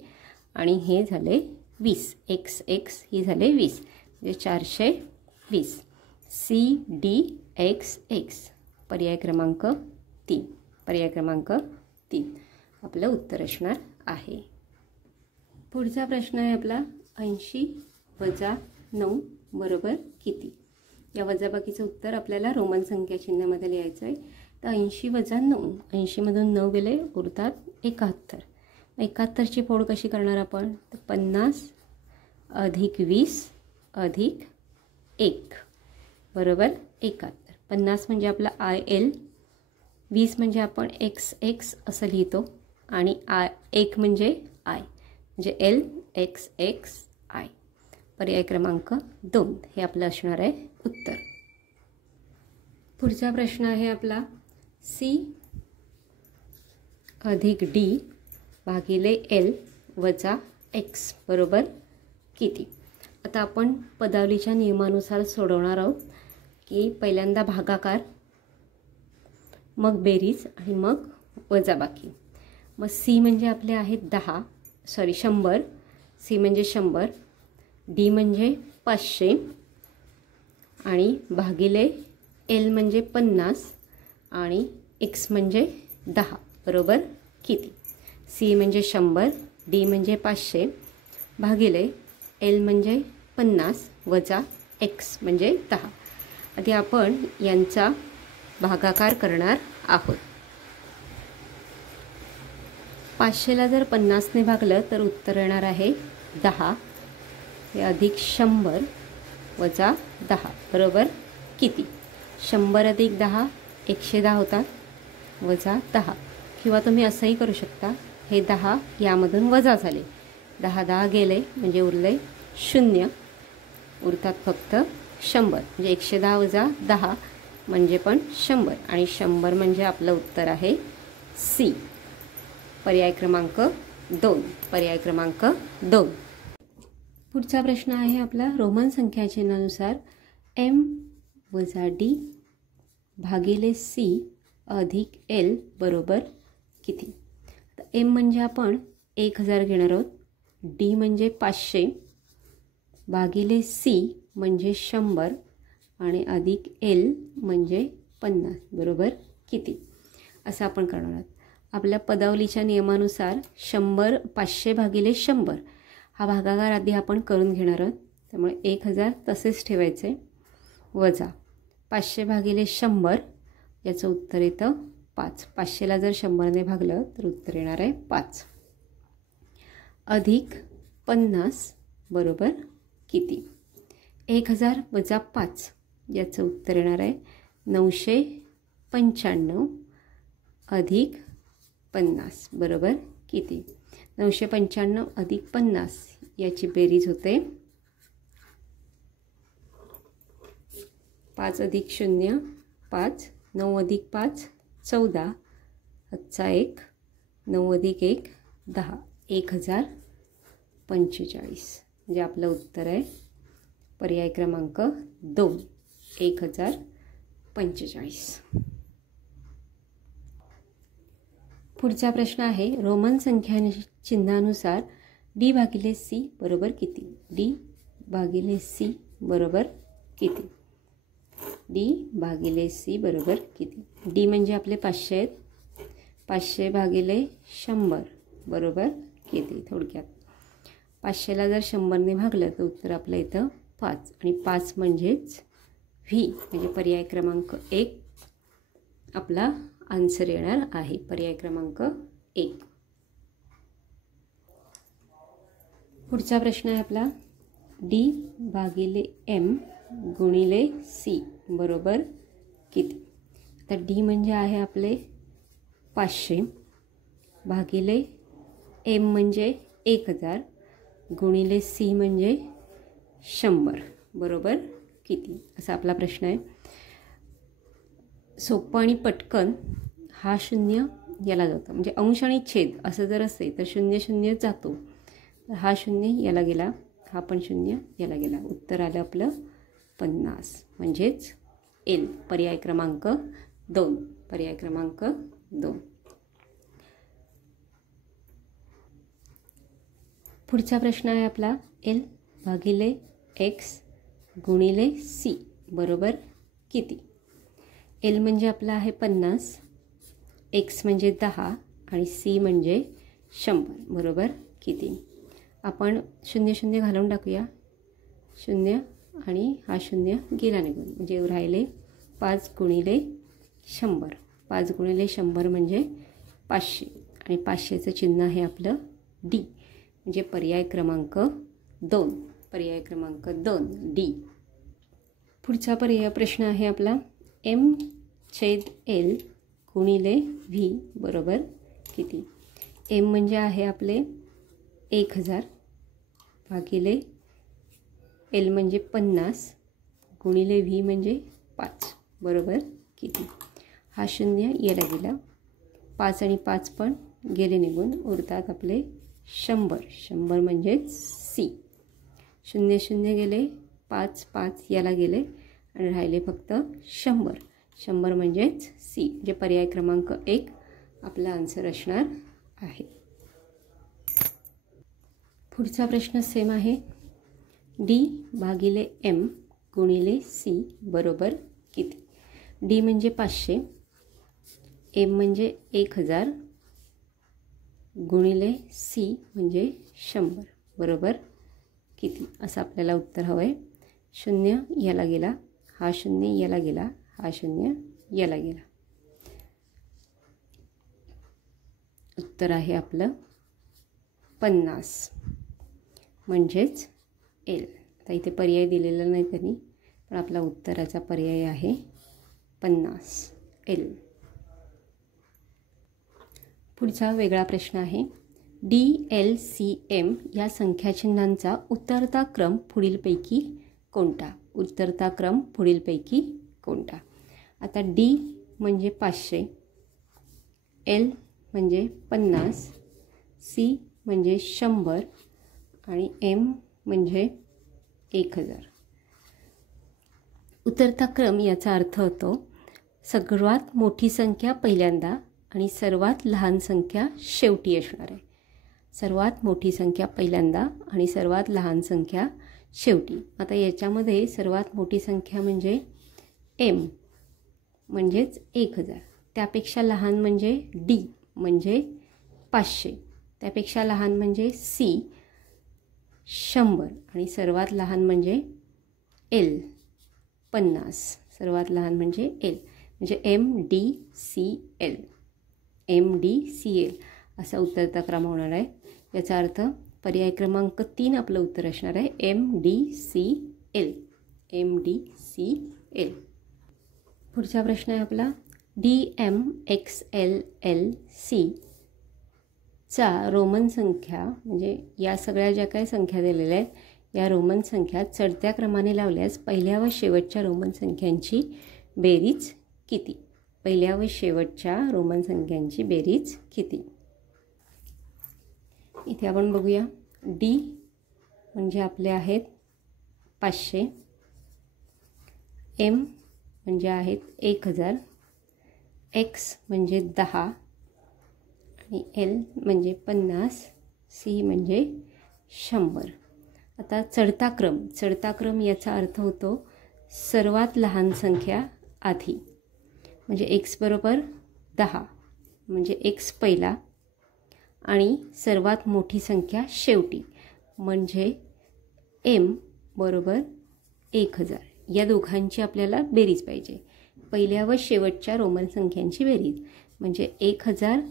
आणि हे झाले 20. XX ही झाले 20 म्हणजे 420. CDXX पर्याय क्रमांक 3. पर्याय क्रमांक 3 आपलं उत्तर असणार आहे. पुढचा प्रश्न आहे आपला 80 वजा 9 बरोबर किती? या वजाबाकीचं उत्तर आपल्याला रोमन संख्या चिन्हामध्ये लिहायचं आहे. तर 80 वजा 9, 80मधून 9 गेले उरतात 71. 71ची फोड कशी करणार आपण? तर 50 अधिक 20 अधिक 1 बरोबर 71. 50 म्हणजे आपला IL, 20 म्हणजे आपण XX असं लिहितो आणि 1 म्हणजे I म्हणजे LXXI. पर्याय क्रमांक 2 हे आपलं असणार आहे उत्तर. पुढचा प्रश्न आहे आपला C अधिक D भागिले L वजा X बरोबर किती? आता आपण पदावलीच्या नियमानुसार सोडवणार आहोत की पहिल्यांदा भागाकार, मग बेरीज आणि मग वजाबाकी. मग C म्हणजे आपले आहेत 100. C म्हणजे 100, D म्हणजे 500 आणि भागिले L म्हणजे 50 आणि X म्हणजे 10 बरोबर किती? C म्हणजे 100, D म्हणजे 500, भागिले एल म्हणजे 50 वजा एक्स म्हणजे 10. आधी आपण यांचा भागाकार करणार आहोत. 500ला जर 50ने भागलं तर उत्तर येणार आहे 10 हे अधिक 100 वजा 10 बरोबर किती? 100 अधिक 10 110 होतात वजा 10. किंवा तुम्ही असंही करू शकता, हे 10 यामधून वजा झाले, 10 गेले म्हणजे उरले 0, उरतात फक्त 100 म्हणजे 110 वजा 10 म्हणजे पण 100 आणि 100 म्हणजे आपलं उत्तर आहे सी, पर्याय क्रमांक 2. पर्याय क्रमांक 2. पुढचा प्रश्न आहे आपला रोमन संख्या चिन्हानुसार एम वजा डी भागिले सी अधिक एल बरोबर किती? तर एम म्हणजे आपण 1000 घेणार आहोत, डी म्हणजे 500 भागिले सी म्हणजे 100 आणि अधिक एल म्हणजे 50 बरोबर किती असं आपण करणार आहोत. आपल्या पदावलीच्या नियमानुसार 100 500 भागिले 100 हा भागाकार आधी आपण करून घेणार आहोत. त्यामुळे 1000 तसेच ठेवायचे वजा 500 भागिले 100 याचं उत्तर येतं 5. 500ला जर 100ने भागलं तर उत्तर येणार आहे 5 अधिक 50 बरोबर किती? 1000 वजा 5 याचं उत्तर येणार आहे 995 अधिक 50 बरोबर किती? 995 अधिक 50 याची बेरीज होते 5 अधिक 0 5, 9 अधिक 5 14, हातचा 1, 9 अधिक 1 10, 1045 म्हणजे आपलं उत्तर आहे पर्याय क्रमांक 2 1045. पुढचा प्रश्न आहे रोमन संख्या चिन्हानुसार डी भागिले सी बरोबर किती? डी भागिले सी बरोबर किती? डी भागिले सी बरोबर किती? डी म्हणजे आपले 500 आहेत, 500 भागिले 100 बरोबर किती? थोडक्यात 500ला जर 100ने भागलं तर उत्तर आपलं येतं 5 आणि 5 म्हणजेच व्ही म्हणजे पर्याय क्रमांक 1 आपला आन्सर येणार आहे. पर्याय क्रमांक 1. पुढचा प्रश्न आहे आपला डी भागिले एम गुणिले सी बरोबर किती? तर डी म्हणजे आहे आपले 500 भागिले एम म्हणजे 1000 गुणिले सी म्हणजे 100 बरोबर किती असा आपला प्रश्न आहे. सोपं आणि पटकन हा 0 याला जातो, म्हणजे अंश आणि छेद असं जर असेल तर 0 0 जातो, तर हा 0 याला गेला, हा पण 0 याला गेला, उत्तर आलं आपलं 50 म्हणजेच एल. पर्याय क्रमांक 2. पर्याय क्रमांक 2. पुढचा प्रश्न आहे आपला एल भागिले एक्स गुणिले सी बरोबर किती? एल म्हणजे आपला आहे 50, एक्स म्हणजे 10 आणि सी म्हणजे 100 बरोबर किती? आपण 0 0 घालून टाकूया, 0 आणि हा 0 गेला निघून, म्हणजे राहिले 5 गुणिले 100. 5 गुणिले 100 म्हणजे 500 आणि 500चं चिन्ह आहे आपलं डी म्हणजे पर्याय क्रमांक 2. पर्याय क्रमांक 2 डी. पुढचा प्रश्न आहे आपला एम छेद एल गुणिले व्ही बरोबर किती? एम म्हणजे आहे आपले 1000 भागिले एल म्हणजे 50 गुणिले व्ही म्हणजे 5 बरोबर किती? हा 0 याला गेला, 5 आणि 5 पण गेले निघून, उरतात आपले 100. 100 म्हणजेच सी. 0 0 गेले, 5 5 याला गेले आणि राहिले फक्त 100. 100 म्हणजेच सी म्हणजे पर्याय क्रमांक 1 आपला आन्सर असणार आहे. पुढचा प्रश्न सेम आहे डी भागिले एम गुणिले सी बरोबर किती? डी म्हणजे 500, एम म्हणजे 1000 गुणिले सी म्हणजे 100 बरोबर किती असं आपल्याला उत्तर हवं आहे. 0 याला गेला, हा 0 याला गेला, हा 0 याला गेला. उत्तर आहे आपलं 50 म्हणजेच एल. आता इथे पर्याय दिलेला नाही त्यांनी, पण आपला उत्तराचा पर्याय आहे 50 एल. पुढचा वेगळा प्रश्न आहे. DLCM या संख्याचिन्हांचा उतरता क्रम पुढीलपैकी कोणता? उतरता क्रम पुढीलपैकी कोणता? आता D म्हणजे 500, L म्हणजे 50, C म्हणजे 100 आणि M म्हणजे 1000. उतरता क्रम याचा अर्थ होतो सर्वात मोठी संख्या पहिल्यांदा आणि सर्वात लहान संख्या शेवटी असणार आहे. सर्वात मोठी संख्या पहिल्यांदा आणि सर्वात लहान संख्या शेवटी. आता याच्यामध्ये सर्वात मोठी संख्या म्हणजे M म्हणजेच 1000, त्यापेक्षा लहान म्हणजे D म्हणजे 500, त्यापेक्षा लहान म्हणजे C 100 आणि सर्वात लहान म्हणजे L 50. सर्वात लहान म्हणजे L म्हणजे MDCL. MDCL असा उत्तरचा क्रम होणार आहे. याचा अर्थ पर्याय क्रमांक 3 आपलं उत्तर असणार आहे MDCL. MDCL. पुढचा प्रश्न आहे आपला. DMXLLC चा रोमन संख्या म्हणजे या सगळ्या ज्या काही संख्या दिलेल्या आहेत या रोमन संख्या चढत्या क्रमाने लावल्यास पहिल्या व शेवटच्या रोमन संख्यांची बेरीज किती? पहिल्या व शेवटच्या रोमन संख्यांची बेरीज किती? इथे आपण बघूया. D म्हणजे आपले आहेत 500, M म्हणजे आहेत 1000, X म्हणजे 10 आणि L म्हणजे 50, C म्हणजे 100. आता चढता क्रम याचा अर्थ होतो सर्वात लहान संख्या आधी, म्हणजे X बरोबर 10 म्हणजे X पहिला आणि सर्वात मोठी संख्या शेवटी म्हणजे M बरोबर 1000. या दोघांची आपल्याला बेरीज पाहिजे. पहिल्या व शेवटच्या रोमन संख्यांची बेरीज म्हणजे 1000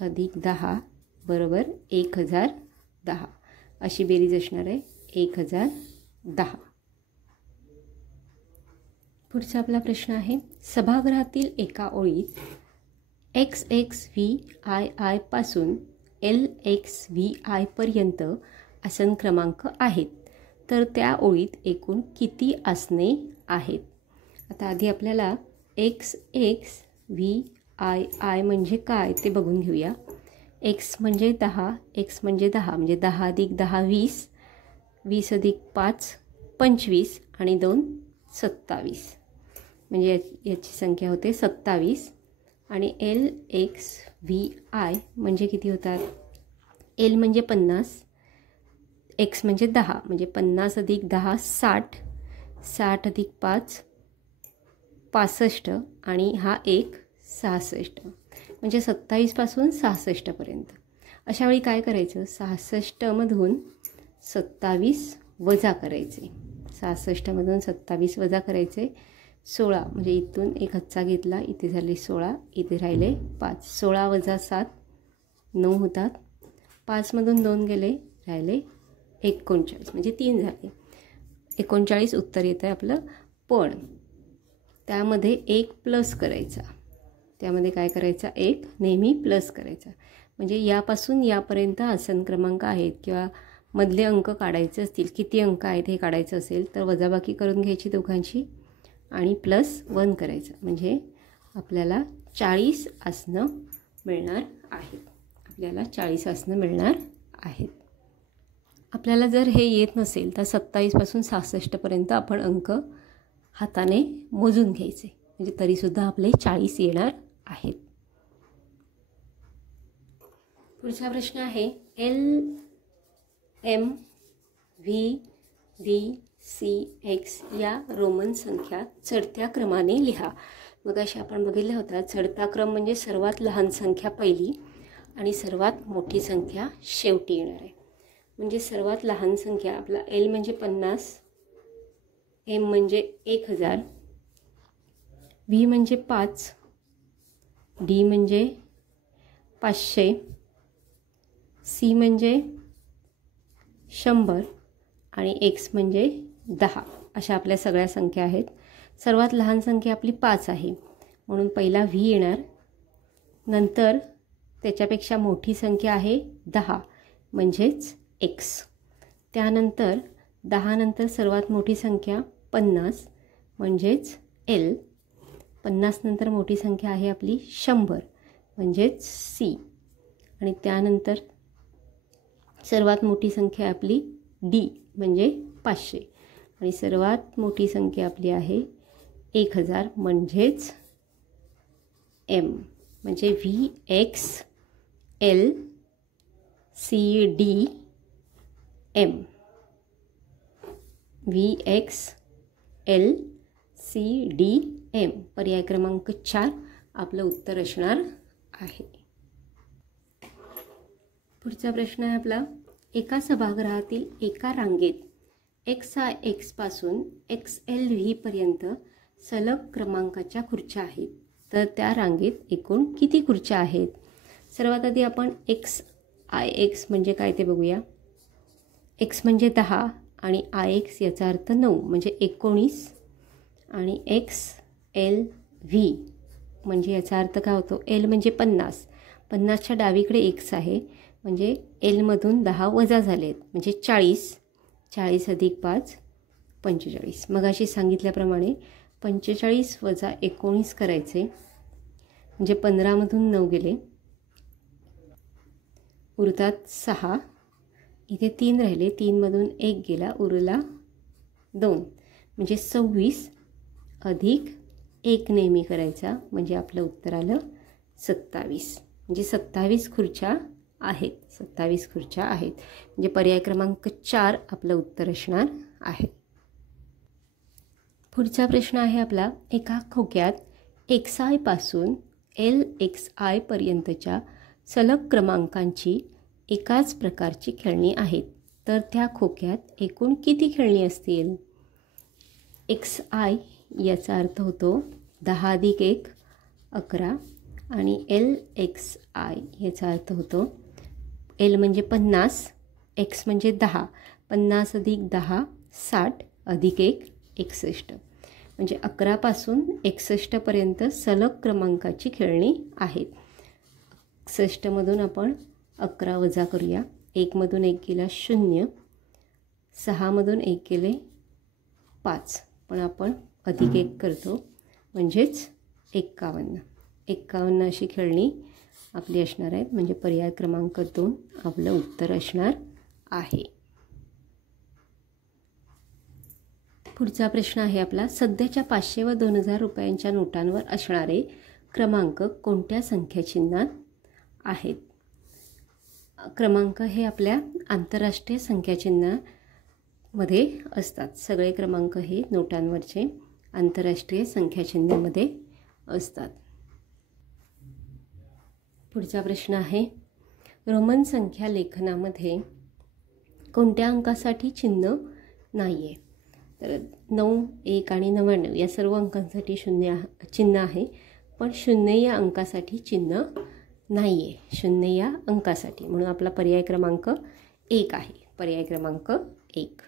अधिक 10 बरोबर 1010 अशी बेरीज असणार आहे 1010. पुढचा आपला प्रश्न आहे. सभागृहातील एका ओळीत XXVII पासून LXVI पर्यंत आसन क्रमांक आहेत, तर त्या ओळीत एकूण किती आसने आहेत? आता आधी आपल्याला XXVII म्हणजे काय ते बघून घेऊया. X म्हणजे 10, X म्हणजे 10 म्हणजे 10 अधिक 10 20, 20 अधिक 5 25 आणि 2 27 म्हणजे याची संख्या होते 27. आणि LXVI म्हणजे किती होतात? L म्हणजे 50, X म्हणजे 10 म्हणजे 50 अधिक 10 60, 60 अधिक 5 65 आणि हा 1 66 म्हणजे 27 पासून 66 पर्यंत. अशा वेळी काय करायचं? 66 मधून 27 वजा करायचे. 66 मधून 27 वजा करायचे. 16 म्हणजे इथून एक हातचा घेतला, इथे झाले 16, इथे राहिले 5. 16 वजा 7 9 होतात. 5 मधून 2 गेले, राहिले 39 म्हणजे 3 झाले. 39 उत्तर येतं आहे आपलं. पण त्यामध्ये 1 प्लस करायचा. त्यामध्ये काय करायचा? 1 नेहमी प्लस करायचा. म्हणजे यापासून यापर्यंत आसन क्रमांक आहेत किंवा मधले अंक काढायचे असतील, किती अंक आहेत हे काढायचं असेल तर वजाबाकी करून घ्यायची दोघांची आणि +1 करायचं. म्हणजे आपल्याला 40 आसनं मिळणार आहेत. आपल्याला 40 आसनं मिळणार आहेत. आपल्याला जर हे येत नसेल तर 27 पासून 66 पर्यंत आपण अंक हाताने मोजून घ्यायचे, म्हणजे तरीसुद्धा आपले 40 येणार आहेत. पुढचा प्रश्न आहे. LMVVCX या रोमन संख्या चढत्या क्रमाने लिहा. मग अशा आपण बघितल्या होत्या. चढता क्रम म्हणजे सर्वात लहान संख्या पहिली आणि सर्वात मोठी संख्या शेवटी येणार आहे. म्हणजे सर्वात लहान संख्या आपला एल म्हणजे 50, एम म्हणजे 1000, व्ही म्हणजे 5, डी म्हणजे 500, सी म्हणजे 100 आणि एक्स म्हणजे 10. अशा आपल्या सगळ्या संख्या आहेत. सर्वात लहान संख्या आपली 5 आहे म्हणून पहिला व्ही येणार. नंतर त्याच्यापेक्षा मोठी संख्या आहे 10 म्हणजेच एक्स. त्यानंतर 10 नंतर सर्वात मोठी संख्या 50 म्हणजेच एल. 50 नंतर मोठी संख्या आहे आपली 100 म्हणजेच सी. आणि त्यानंतर सर्वात मोठी संख्या आपली डी म्हणजे 500 आणि सर्वात मोठी संख्या आपली आहे 1000 म्हणजेच एम. म्हणजे V X L C D M. V X L C D M. पर्याय क्रमांक 4 आपलं उत्तर असणार आहे. पुढचा प्रश्न आहे आपला, एका सभागृहातील एका रांगेत XIX पासून XLV पर्यंत सलग क्रमांकाच्या खुर्च्या आहेत, तर त्या रांगेत एकूण किती खुर्च्या आहेत? सर्वात आधी आपण XIX म्हणजे काय ते बघूया. X म्हणजे 10 आणि IX याचा अर्थ 9 म्हणजे 19 आणि XLV म्हणजे याचा अर्थ काय होतो? L म्हणजे 50, 50च्या डावीकडे X आहे म्हणजे Lमधून 10 वजा झालेत म्हणजे 40, 40 अधिक 5 45. मगाशी सांगितल्याप्रमाणे 45 वजा 19 करायचे म्हणजे 15मधून 9 गेले, उरतात 6. इथे 3 राहिले, 3मधून 1 गेला, उरला 2 म्हणजे 26 अधिक 1 नेहमी करायचा म्हणजे आपलं उत्तर आलं 27. म्हणजे 27 खुर्च्या आहेत. 27 खुर्च्या आहेत म्हणजे पर्याय क्रमांक 4 आपलं उत्तर असणार आहे. पुढचा प्रश्न आहे आपला, एका खोक्यात XI पासून LXI पर्यंतच्या सलग क्रमांकांची एकाच प्रकारची खेळणी आहेत, तर त्या खोक्यात एकूण किती खेळणी असतील? XI याचा अर्थ होतो 10 अधिक 1 11 आणि LXI याचा अर्थ होतो L म्हणजे 50, X म्हणजे 10, 50 अधिक 10 60 अधिक 1 61 म्हणजे 11 पासून 61 पर्यंत सलग क्रमांकाची खेळणी आहेत. 61 मधून आपण 11 वजा करूया, 1 मधून 1 गेला 0, 6 मधून 1 गेले 5, पण आपण अधिक 1 करतो म्हणजेच 51. 51 अशी खेळणी आपली असणार आहेत म्हणजे पर्याय क्रमांक 2 आपलं उत्तर असणार आहे. पुढचा प्रश्न आहे आपला, सध्याच्या 500 व 2000 रुपयांच्या नोटांवर असणारे क्रमांक कोणत्या संख्याचिन्हात आहेत? क्रमांक हे आपल्या आंतरराष्ट्रीय संख्याचिन्हामध्ये असतात. सगळे क्रमांक हे नोटांवरचे आंतरराष्ट्रीय संख्याचिन्हामध्ये असतात. पुढचा प्रश्न आहे, रोमन संख्या लेखनामध्ये कोणत्या अंकासाठी चिन्ह नाही आहे? तर 9, 1 आणि 99 या सर्व अंकांसाठी चिन्ह आहे, पण 0 या अंकासाठी चिन्ह नाही आहे. 0 या अंकासाठी म्हणून आपला पर्याय क्रमांक 1 आहे. पर्याय क्रमांक 1.